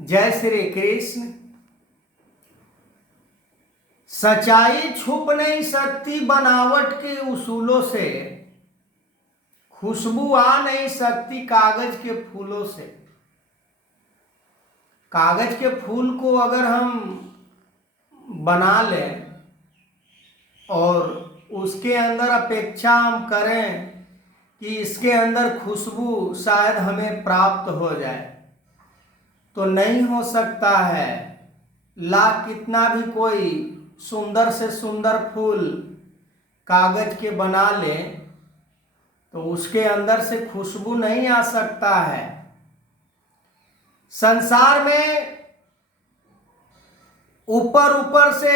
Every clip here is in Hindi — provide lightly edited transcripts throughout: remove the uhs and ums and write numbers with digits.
जय श्री कृष्ण। सच्चाई छुप नहीं सकती बनावट के उसूलों से, खुशबू आ नहीं सकती कागज के फूलों से। कागज के फूल को अगर हम बना लें और उसके अंदर अपेक्षा हम करें कि इसके अंदर खुशबू शायद हमें प्राप्त हो जाए, तो नहीं हो सकता है। लाख कितना भी कोई सुंदर से सुंदर फूल कागज के बना ले तो उसके अंदर से खुशबू नहीं आ सकता है। संसार में ऊपर ऊपर से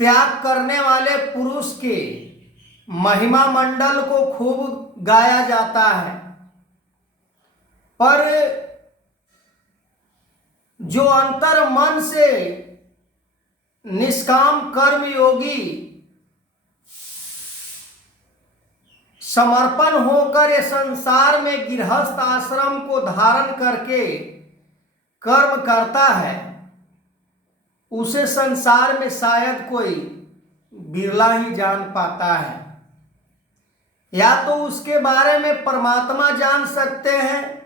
त्याग करने वाले पुरुष के महिमा मंडल को खूब गाया जाता है, पर जो अंतर मन से निष्काम कर्म योगी समर्पण होकर ये संसार में गृहस्थ आश्रम को धारण करके कर्म करता है, उसे संसार में शायद कोई बिरला ही जान पाता है। या तो उसके बारे में परमात्मा जान सकते हैं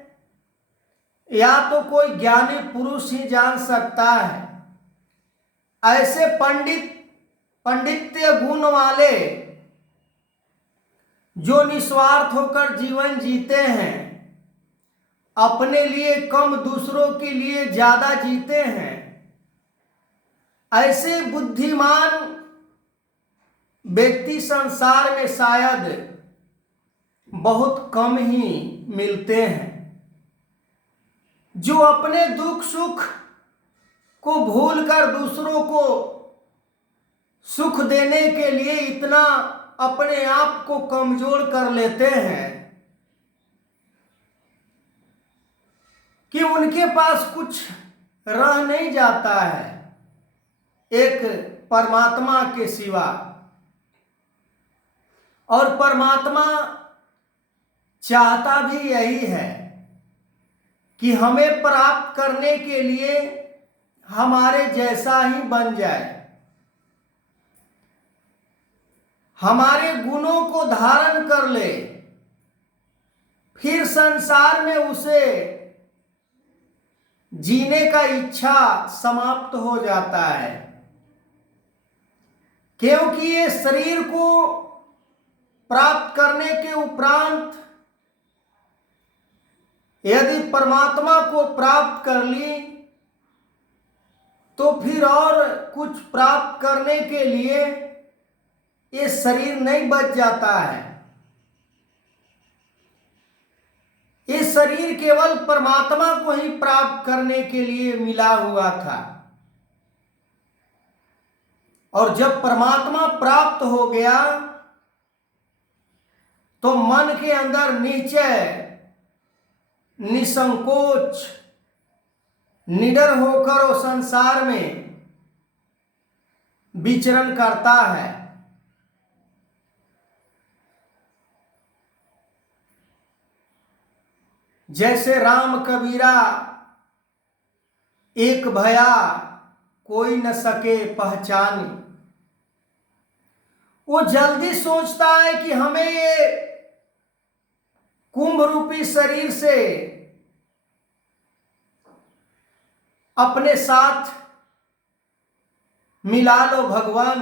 या तो कोई ज्ञानी पुरुष ही जान सकता है। ऐसे पंडित्य गुण वाले जो निस्वार्थ होकर जीवन जीते हैं, अपने लिए कम दूसरों के लिए ज्यादा जीते हैं, ऐसे बुद्धिमान व्यक्ति संसार में शायद बहुत कम ही मिलते हैं। जो अपने दुख सुख को भूलकर दूसरों को सुख देने के लिए इतना अपने आप को कमजोर कर लेते हैं कि उनके पास कुछ रह नहीं जाता है एक परमात्मा के सिवा। और परमात्मा चाहता भी यही है कि हमें प्राप्त करने के लिए हमारे जैसा ही बन जाए, हमारे गुणों को धारण कर ले, फिर संसार में उसे जीने का इच्छा समाप्त हो जाता है। क्योंकि ये शरीर को प्राप्त करने के उपरांत यदि परमात्मा को प्राप्त कर ली तो फिर और कुछ प्राप्त करने के लिए ये शरीर नहीं बच जाता है। ये शरीर केवल परमात्मा को ही प्राप्त करने के लिए मिला हुआ था, और जब परमात्मा प्राप्त हो गया तो मन के अंदर निश्चय निसंकोच निडर होकर वो संसार में विचरण करता है। जैसे राम कबीरा एक भया कोई न सके पहचानी, वो जल्दी सोचता है कि हमें ये कुंभ रूपी शरीर से अपने साथ मिला लो भगवान।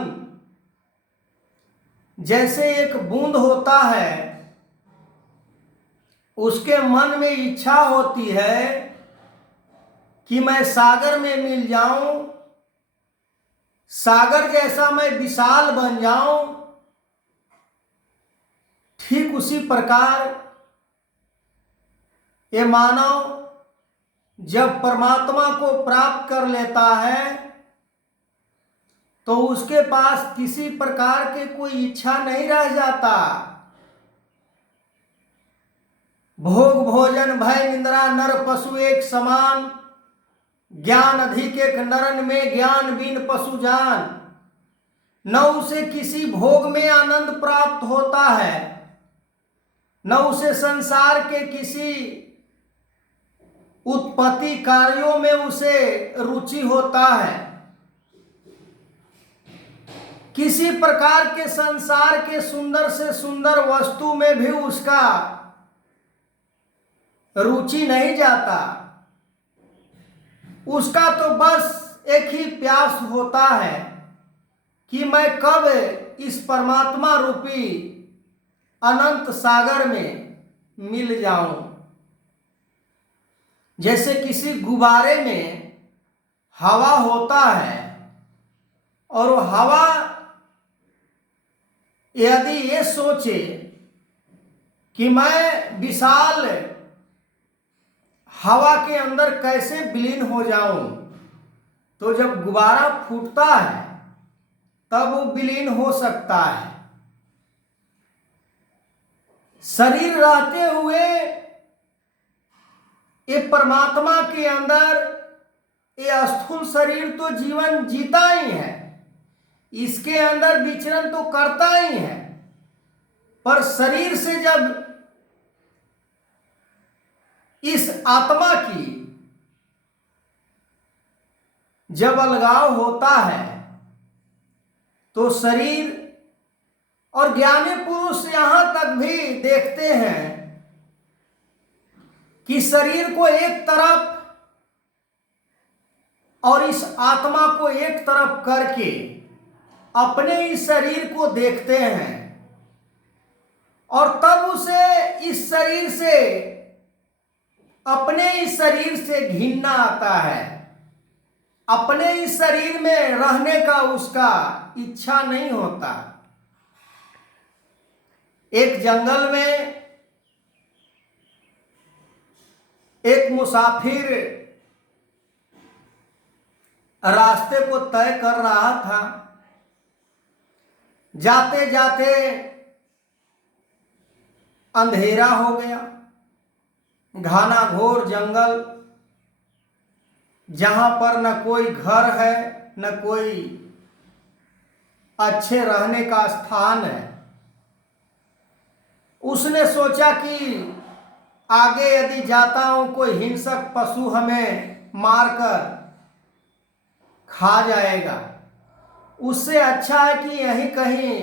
जैसे एक बूंद होता है, उसके मन में इच्छा होती है कि मैं सागर में मिल जाऊं, सागर जैसा मैं विशाल बन जाऊं। ठीक उसी प्रकार ये मानव जब परमात्मा को प्राप्त कर लेता है तो उसके पास किसी प्रकार के कोई इच्छा नहीं रह जाता। भोग भोजन भय निंद्रा नर पशु एक समान, ज्ञान अधिक एक नरन में ज्ञान बिन पशु जान। न उसे किसी भोग में आनंद प्राप्त होता है, न उसे संसार के किसी उत्पत्ति कार्यों में उसे रुचि होता है, किसी प्रकार के संसार के सुंदर से सुंदर वस्तु में भी उसका रुचि नहीं जाता। उसका तो बस एक ही प्यास होता है कि मैं कब इस परमात्मा रूपी अनंत सागर में मिल जाऊं। जैसे किसी गुब्बारे में हवा होता है और वो हवा यदि ये सोचे कि मैं विशाल हवा के अंदर कैसे विलीन हो जाऊं, तो जब गुब्बारा फूटता है तब वो विलीन हो सकता है। शरीर रहते हुए ये परमात्मा के अंदर ये स्थूल शरीर तो जीवन जीता ही है, इसके अंदर विचरण तो करता ही है, पर शरीर से जब इस आत्मा की जब अलगाव होता है तो शरीर, और ज्ञानी पुरुष यहां तक भी देखते हैं कि शरीर को एक तरफ और इस आत्मा को एक तरफ करके अपने इस शरीर को देखते हैं, और तब उसे इस शरीर से, अपने इस शरीर से घिनना आता है। अपने इस शरीर में रहने का उसका इच्छा नहीं होता। एक जंगल में एक मुसाफिर रास्ते को तय कर रहा था। जाते जाते अंधेरा हो गया, घना घोर जंगल, जहां पर न कोई घर है न कोई अच्छे रहने का स्थान है। उसने सोचा कि आगे यदि जाता हूं कोई हिंसक पशु हमें मारकर खा जाएगा, उससे अच्छा है कि यहीं कहीं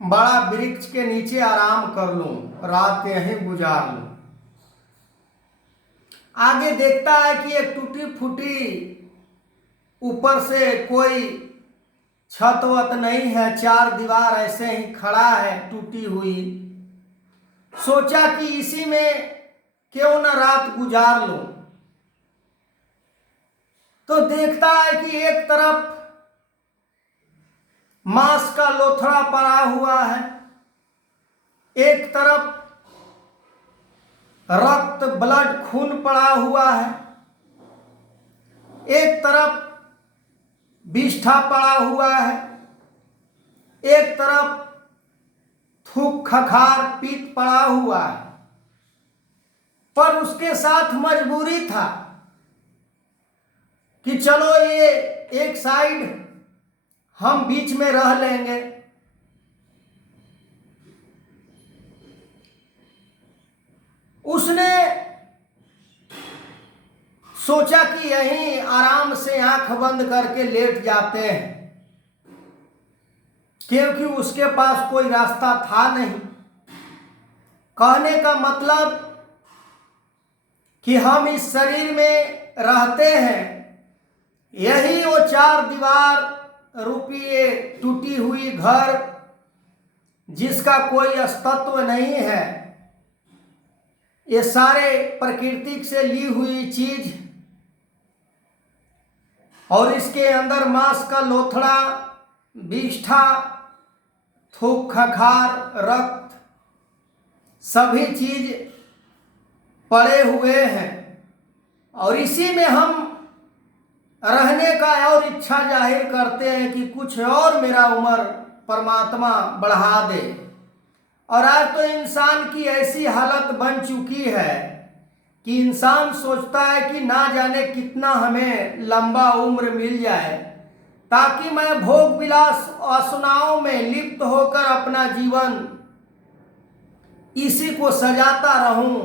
बड़ा वृक्ष के नीचे आराम कर लूं, रात यहीं गुजार लूं। आगे देखता है कि एक टूटी फूटी, ऊपर से कोई छत वत नहीं है, चार दीवार ऐसे ही खड़ा है टूटी हुई। सोचा कि इसी में क्यों न रात गुजार लूं। तो देखता है कि एक तरफ मांस का लोथड़ा पड़ा हुआ है, एक तरफ रक्त ब्लड खून पड़ा हुआ है, एक तरफ विष्ठा पड़ा हुआ है, एक तरफ थूक खखार पीत पड़ा हुआ है। पर उसके साथ मजबूरी था कि चलो ये एक साइड हम बीच में रह लेंगे। उसने सोचा कि यहीं आराम से आंख बंद करके लेट जाते हैं, क्योंकि उसके पास कोई रास्ता था नहीं। कहने का मतलब कि हम इस शरीर में रहते हैं, यही वो चार दीवार रूपी ये टूटी हुई घर जिसका कोई अस्तित्व नहीं है, ये सारे प्रकृति से ली हुई चीज, और इसके अंदर मांस का लोथड़ा, विष्ठा, थूक खखार, रक्त, सभी चीज पड़े हुए हैं, और इसी में हम रहने का और इच्छा जाहिर करते हैं कि कुछ और मेरा उम्र परमात्मा बढ़ा दे। और आज तो इंसान की ऐसी हालत बन चुकी है कि इंसान सोचता है कि ना जाने कितना हमें लंबा उम्र मिल जाए, ताकि मैं भोग विलास वासनाओं में लिप्त होकर अपना जीवन इसी को सजाता रहूं।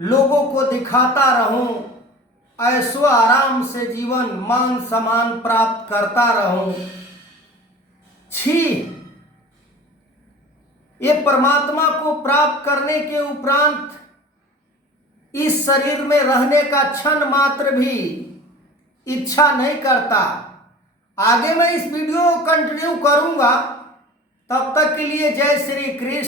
लोगों को दिखाता रहूं, ऐशो आराम से जीवन मान सम्मान प्राप्त करता रहूं। छी, ये परमात्मा को प्राप्त करने के उपरांत इस शरीर में रहने का क्षण मात्र भी इच्छा नहीं करता। आगे मैं इस वीडियो को कंटिन्यू करूंगा, तब तक के लिए जय श्री कृष्ण।